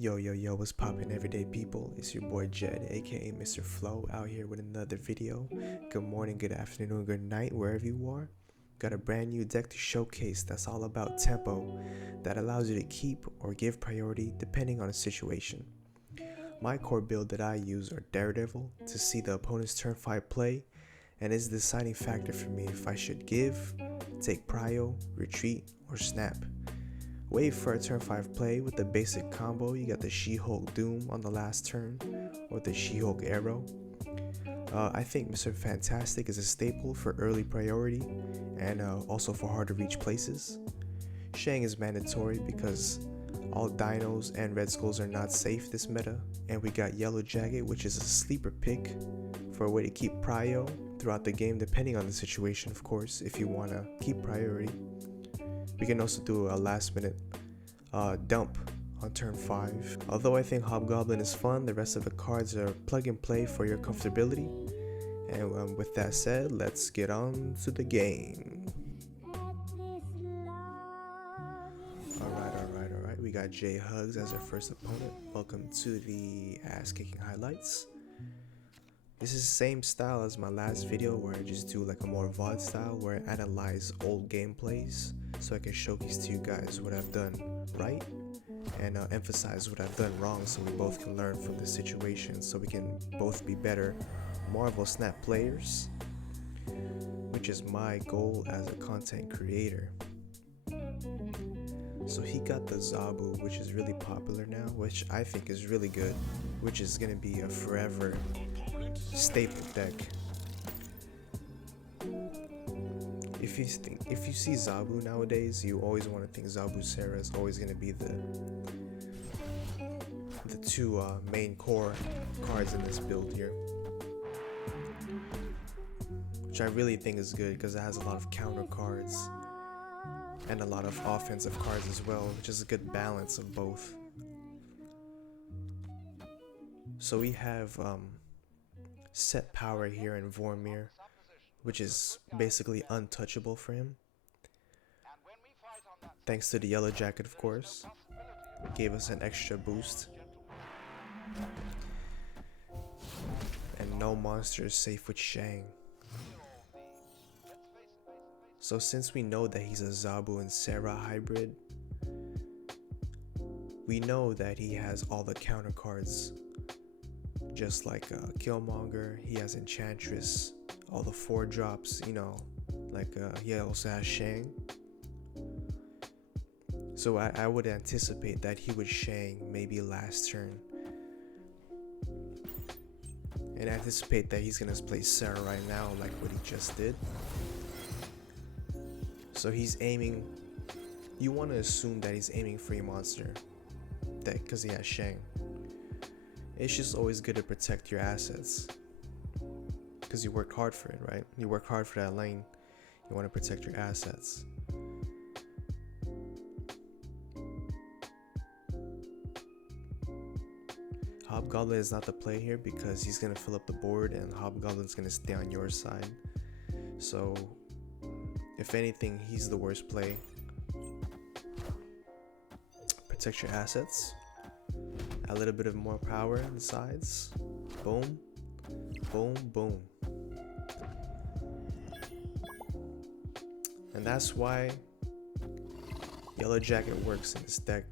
Yo, what's poppin', everyday people? It's your boy Jed, aka Mr. Flow, out here with another video. Good morning, good afternoon, good night, wherever you are. Got a brand new deck to showcase that's all about tempo, that allows you to keep or give priority depending on the situation. My core build that I use are Daredevil to see the opponent's turn 5 play, and is the deciding factor for me if I should give, take prio, retreat, or snap. Wait for a turn 5 play with the basic combo. You got the JayHulk Doom on the last turn, or the JayHulk AERO. I think Mr. Fantastic is a staple for early priority, and also for hard to reach places. Shang is mandatory because all dinos and red skulls are not safe this meta, and we got Yellow Jacket, which is a sleeper pick for a way to keep prio throughout the game, depending on the situation, of course, if you want to keep priority. We can also do a last minute dump on turn 5. Although I think Hobgoblin is fun, the rest of the cards are plug and play for your comfortability. And with that said, let's get on to the game. Alright. We got JayHulk as our first opponent. Welcome to the ass kicking highlights. This is the same style as my last video, where I just do like a more VOD style where I analyze old gameplays so I can showcase to you guys what I've done right and emphasize what I've done wrong, so we both can learn from the situation, so we can both be better Marvel Snap players, which is my goal as a content creator. So he got the Zabu, which is really popular now, which I think is really good, which is going to be a forever staple deck. If you see Zabu nowadays, you always want to think Zabu Sarah is always going to be the two main core cards in this build here, which I really think is good because it has a lot of counter cards and a lot of offensive cards as well, which is a good balance of both. So we have set power here in Vormir, which is basically untouchable for him, thanks to the Yellow Jacket, of course. Gave us an extra boost, and no monster is safe with Shang. So since we know that he's a Zabu and Sarah hybrid, we know that he has all the counter cards, just like Killmonger. He has Enchantress, all the 4 drops, you know, like he also has Shang. So I would anticipate that he would Shang maybe last turn, and anticipate that he's gonna play Sarah right now, like what he just did. So he's aiming, you want to assume that he's aiming for your monster deck because he has Shang. It's just always good to protect your assets, because you worked hard for it, right? You work hard for that lane. You want to protect your assets. Hobgoblin is not the play here because he's going to fill up the board and Hobgoblin's going to stay on your side. So if anything, he's the worst play. Protect your assets. A little bit of more power on the sides. Boom, boom, boom. And that's why Yellow Jacket works in this deck,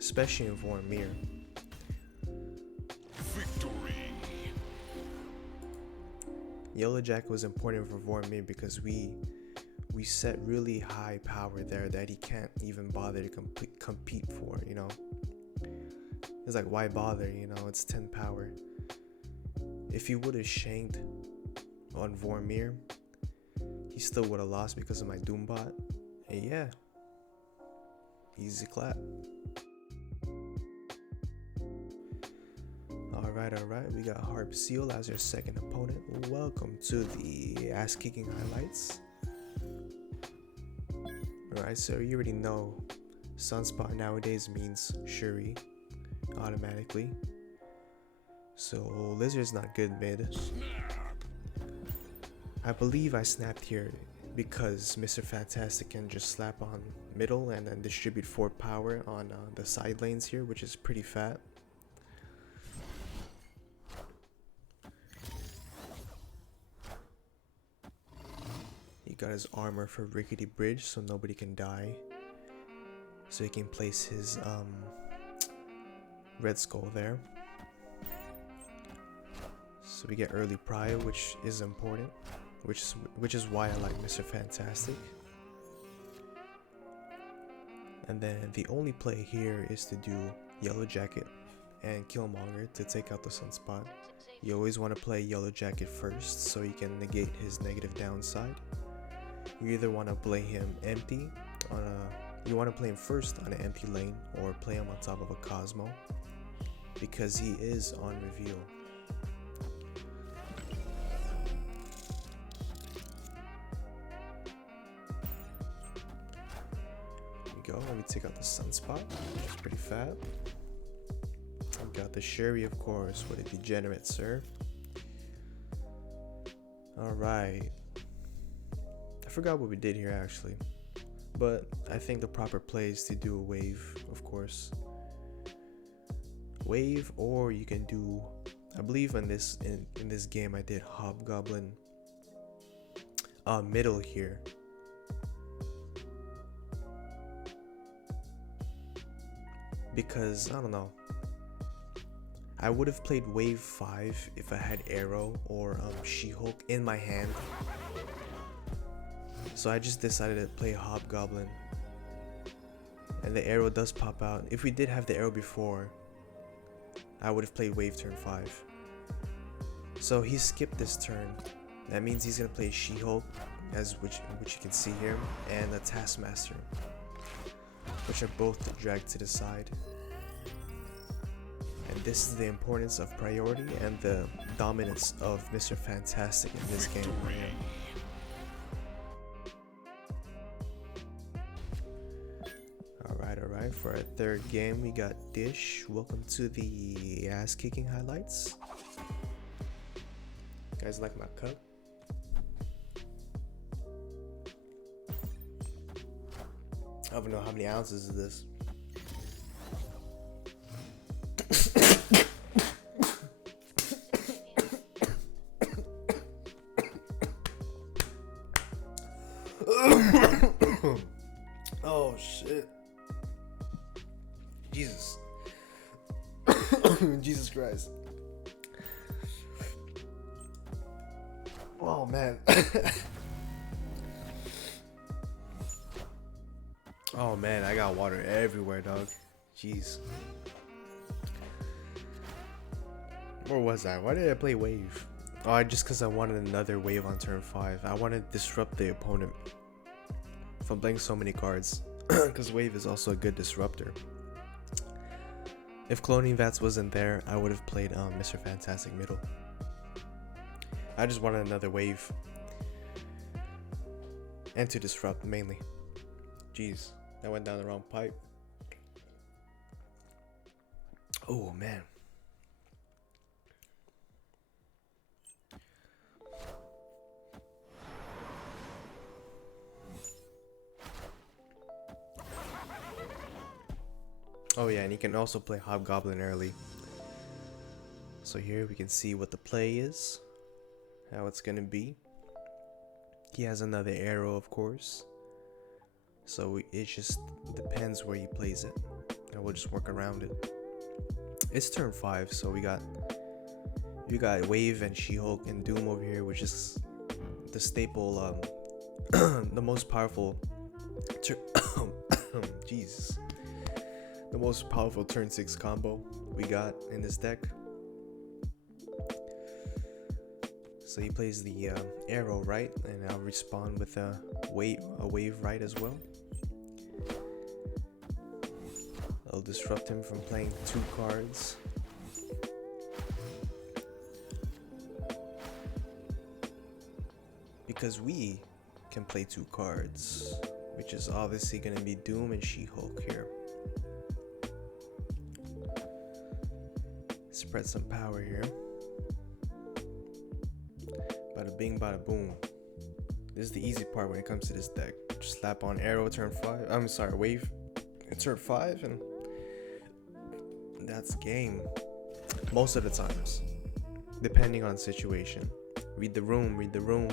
especially in Vormir. Victory. Yellow Jacket was important for Vormir because we set really high power there that he can't even bother to compete for, you know. It's like, why bother, you know, it's 10 power. If he would have shanked on Vormir, he still would have lost because of my Doombot. And yeah, easy clap. Alright, we got Harp Seal as our second opponent. Welcome to the ass kicking highlights. Alright, so you already know Sunspot nowadays means Shuri automatically. So Lizard's not good mid. I believe I snapped here because Mr. Fantastic can just slap on middle and then distribute 4 power on the side lanes here, which is pretty fat. He got his armor for Rickety Bridge so nobody can die. So he can place his Red Skull there. So we get early prio, which is important, which is why I like Mr. Fantastic. And then the only play here is to do Yellow Jacket and Killmonger to take out the Sunspot. You always want to play Yellow Jacket first so you can negate his negative downside. You either want to play him empty on a, you want to play him first on an empty lane, or play him on top of a Cosmo because he is on reveal. Go. Let me take out the Sunspot, which is pretty fat. I've got the Sherry, of course. What a degenerate, sir. Alright. I forgot what we did here, actually. But I think the proper play is to do a wave, of course. Wave, or you can do... I believe in this game I did Hobgoblin middle here. Because, I don't know, I would have played wave 5 if I had AERO or JayHulk in my hand. So I just decided to play Hobgoblin. And the AERO does pop out. If we did have the AERO before, I would have played wave turn 5. So he skipped this turn. That means he's going to play JayHulk, which you can see here, and the Taskmaster, which are both dragged to the side. And this is the importance of priority and the dominance of Mr. Fantastic in this game. Alright, for our third game we got Dish. Welcome to the ass kicking highlights. You guys like my cup? I don't know how many ounces is this. Oh shit. Jesus. Jesus Christ. Oh man. Oh man, I got water everywhere, dog. Jeez. Where was I? Why did I play wave? Oh, just because I wanted another wave on turn 5. I wanted to disrupt the opponent from playing so many cards. Because wave is also a good disruptor. If Cloning Vats wasn't there, I would have played Mr. Fantastic middle. I just wanted another wave. And to disrupt mainly. Jeez, that went down the wrong pipe. Oh man. Oh yeah, and you can also play Hobgoblin early. So here we can see what the play is, how it's gonna be. He has another AERO, of course. So it just depends where he plays it, and we'll just work around it. It's turn 5, so we got Wave and JayHulk and Doom over here, which is the staple, the most powerful. Jesus. The most powerful turn 6 combo we got in this deck. So he plays the AERO right, and I'll respawn with a wave right as well. I'll disrupt him from playing 2 cards. Because we can play 2 cards, which is obviously going to be Doom and JayHulk here. Spread some power here. Bada bing, bada boom. This is the easy part when it comes to this deck. Just slap on AERO turn 5. I'm sorry, wave turn 5, and that's game. Most of the times, depending on situation. Read the room, read the room.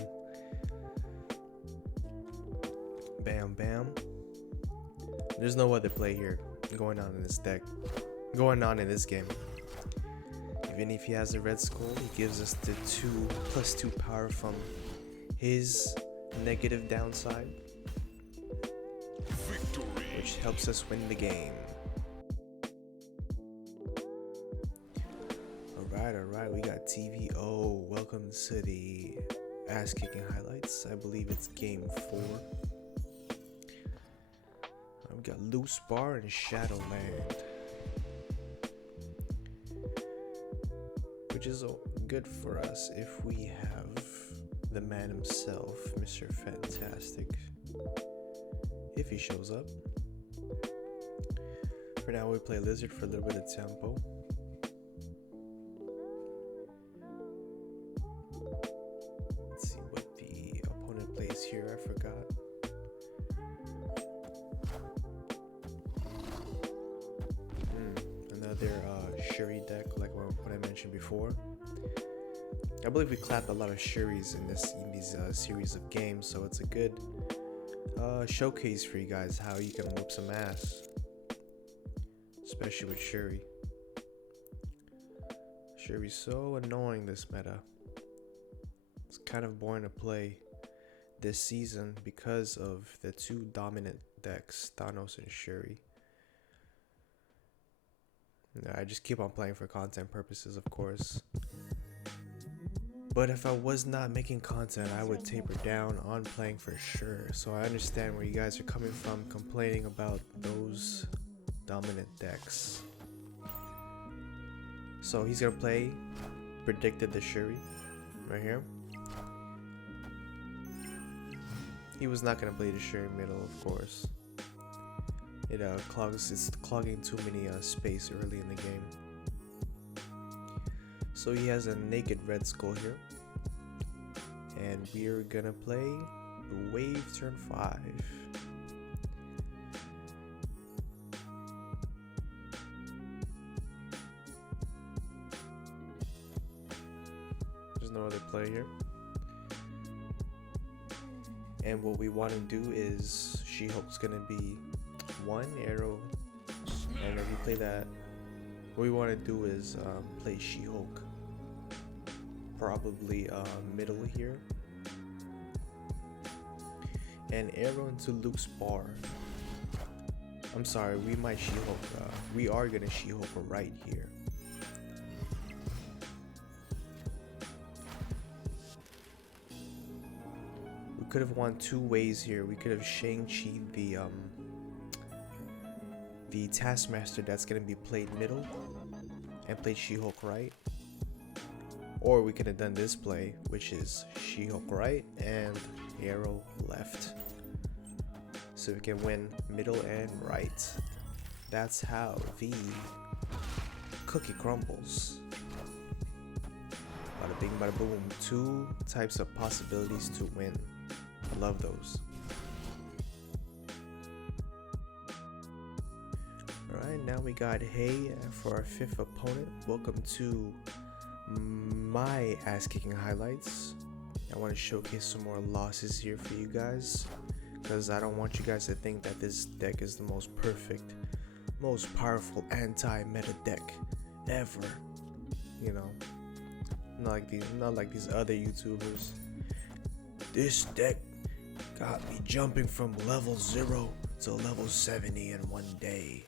Bam, bam. There's no other play here going on in this deck. Going on in this game. Even if he has a red skull, he gives us the 2+2 power from his negative downside, victory, which helps us win the game. Alright, we got TVO. Welcome to the ass kicking highlights. I believe it's game 4. We got Loose Bar and Shadowland, which is good for us if we have the man himself, Mr. Fantastic, if he shows up. For now, we play Lizard for a little bit of tempo. Let's see what the opponent plays here. I forgot. Another Shuri deck, like what I mentioned before. I believe we clapped a lot of Shuris in these series of games, so it's a good showcase for you guys how you can whoop some ass, especially with Shuri. Shuri's so annoying this meta. It's kind of boring to play this season because of the two dominant decks, Thanos and Shuri. I just keep on playing for content purposes, of course. But if I was not making content, I would taper down on playing for sure. So I understand where you guys are coming from, complaining about those dominant decks. So he's gonna play, predicted the Shuri, right here. He was not gonna play the Shuri middle, of course. It's clogging too many space early in the game. So he has a naked red skull here, and we're gonna play wave turn 5. There's no other play here, and what we want to do is She-Hulk's gonna be 1 AERO, and if we play that, what we want to do is play She-Hulk, probably middle here, and AERO into Luke's bar. I'm sorry, we might She-Hulk. We are gonna She-Hulk right here. We could have won 2 ways here. We could have Shang-Chi the Taskmaster that's gonna be played middle and played She-Hulk right, or we could have done this play, which is She-Hulk right and AERO left, so we can win middle and right. That's how the cookie crumbles. Bada bing, bada boom. 2 types of possibilities to win. I love those. Alright, now we got Hey for our 5th opponent. Welcome to my ass kicking highlights. I want to showcase some more losses here for you guys, because I don't want you guys to think that this deck is the most perfect, most powerful anti-meta deck ever. You know, not like these other YouTubers. This deck got me jumping from level 0 to level 70 in one day.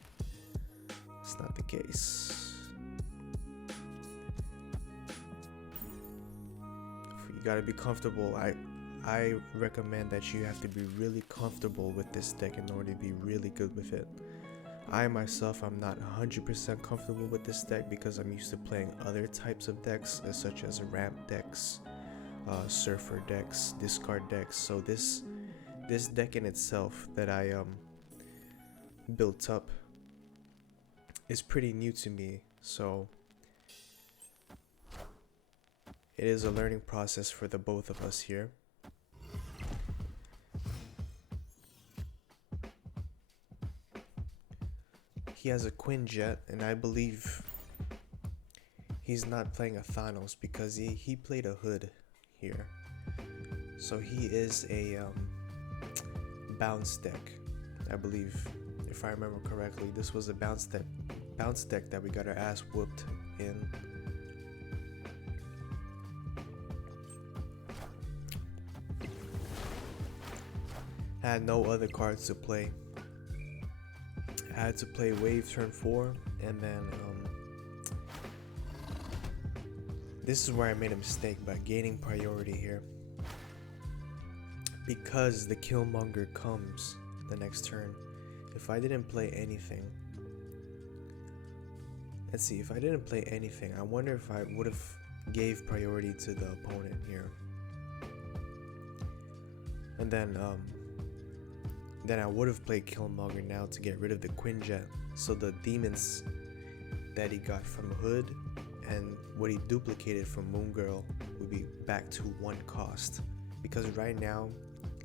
It's not the case. You gotta be comfortable. I recommend that you have to be really comfortable with this deck in order to be really good with it. I myself, I'm not 100% comfortable with this deck because I'm used to playing other types of decks, such as ramp decks, surfer decks, discard decks. So this deck in itself that I built up is pretty new to me, so it is a learning process for the both of us here. he has a Quinjet, and I believe he's not playing a Thanos because he played a Hood here. So he is a bounce deck, I believe, if I remember correctly. This was a bounce deck that we got our ass whooped in. Had no other cards to play. I had to play Wave turn 4, and then this is where I made a mistake by gaining priority here, because the Killmonger comes the next turn. If I didn't play anything, let's see, if I didn't play anything, I wonder if I would have gave priority to the opponent here, and then I would have played Killmonger now to get rid of the Quinjet, so the demons that he got from Hood and what he duplicated from Moon Girl would be back to 1 cost. Because right now,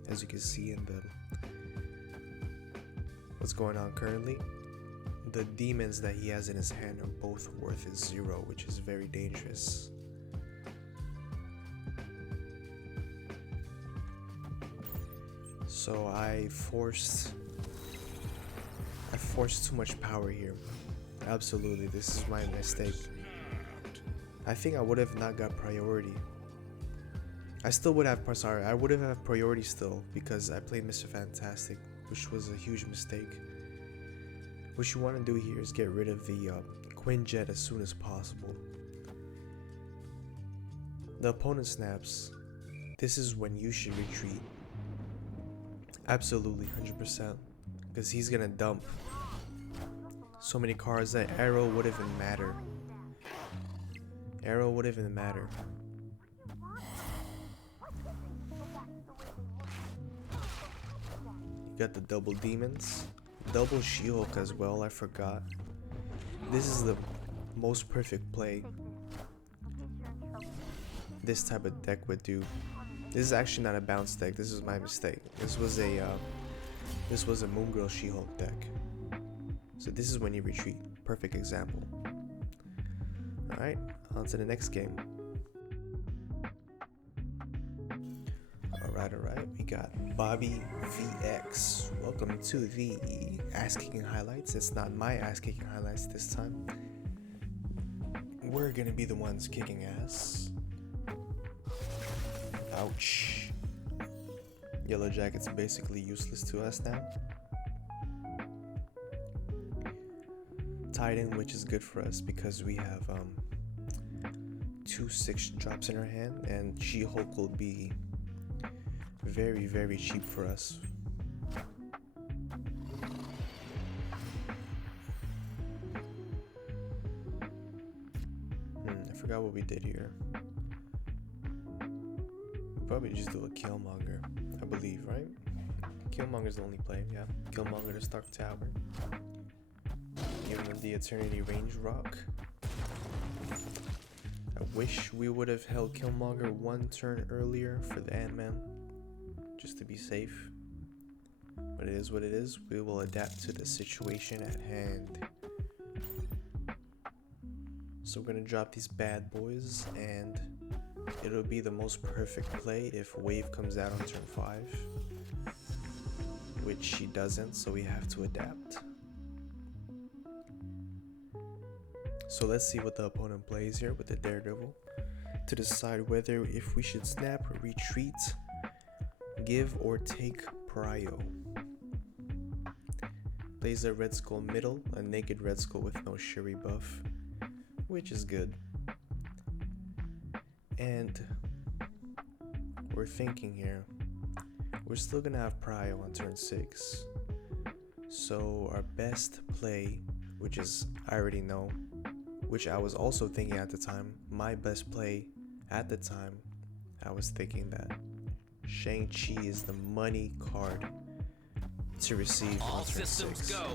as you can see in the what's going on currently, the demons that he has in his hand are both worth 0, which is very dangerous. So I forced too much power here. Absolutely, this is my mistake. I think I would have not got priority. I still would have, sorry, I would have had priority still because I played Mr. Fantastic, which was a huge mistake. What you want to do here is get rid of the Quinjet as soon as possible. The opponent snaps. This is when you should retreat. Absolutely, 100%. Because he's gonna dump so many cards that AERO wouldn't even matter. AERO wouldn't even matter. You got the double demons, double JayHulk as well, I forgot. This is the most perfect play this type of deck would do. This is actually not a bounce deck, this is my mistake. This was a Moon Girl JayHulk deck. So this is when you retreat. Perfect example. Alright, on to the next game. Alright, we got Bobby VX. Welcome to the ass kicking highlights. It's not my ass kicking highlights this time. We're gonna be the ones kicking ass. Ouch. Yellow Jacket's basically useless to us now. Titan, which is good for us because we have 2 6 drops in our hand, and JayHulk will be very, very cheap for us. I forgot what we did here. Probably just do a Killmonger, I believe, right? Killmonger's the only play, yeah. Killmonger to Stark Tower. Give him the Eternity Range Rock. I wish we would have held Killmonger 1 turn earlier for the Ant-Man, just to be safe. But it is what it is. We will adapt to the situation at hand. So we're gonna drop these bad boys, and it'll be the most perfect play if Wave comes out on turn 5, which she doesn't, so we have to adapt. So let's see what the opponent plays here with the Daredevil to decide whether if we should snap, retreat, give, or take prio. Plays a Red Skull middle, a naked Red Skull with no Shuri buff, which is good. And we're thinking here, we're still gonna have prio on turn 6. So our best play, which is, I already know, which I was also thinking at the time, my best play at the time, I was thinking that Shang-Chi is the money card to receive on turn 6. Go.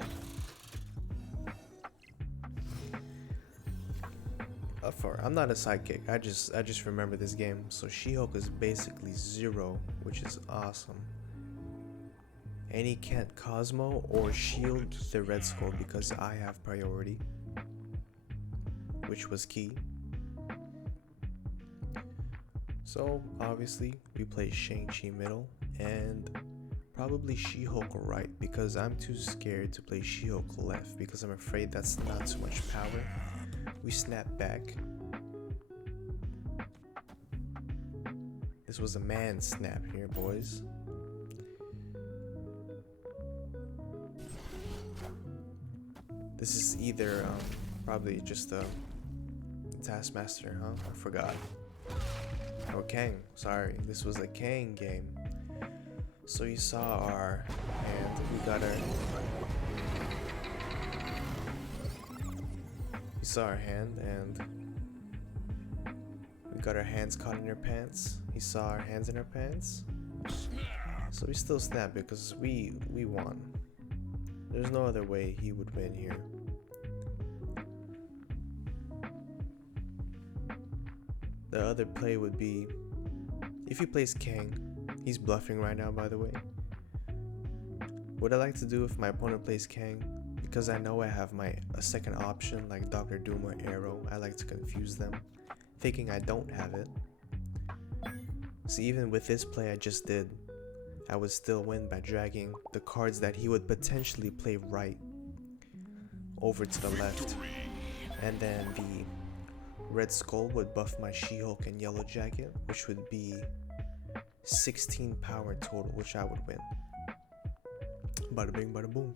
I'm not a sidekick, I just remember this game. So JayHulk is basically 0, which is awesome. and he can't Cosmo or shield the Red Skull because I have priority, which was key. So obviously we play Shang-Chi middle and probably She-Hulk right, because I'm too scared to play She-Hulk left because I'm afraid that's not too much power. We snap back. This was a man snap here, boys. This is either probably just a Taskmaster, huh? I forgot. Or Kang, sorry, this was a Kang game. So you saw our hand, we got our... You saw our hand and we got our hands caught in our pants. He saw our hands in our pants. So we still snapped because we won. There's no other way he would win here. The other play would be, if he plays Kang, he's bluffing right now by the way. What I like to do if my opponent plays Kang, because I know I have a second option like Dr. Doom or AERO, I like to confuse them, thinking I don't have it. So even with this play I just did, I would still win by dragging the cards that he would potentially play right over to the left, and then the Red Skull would buff my She-Hulk and Yellow Jacket, which would be 16 power total, which I would win. Bada bing, bada boom.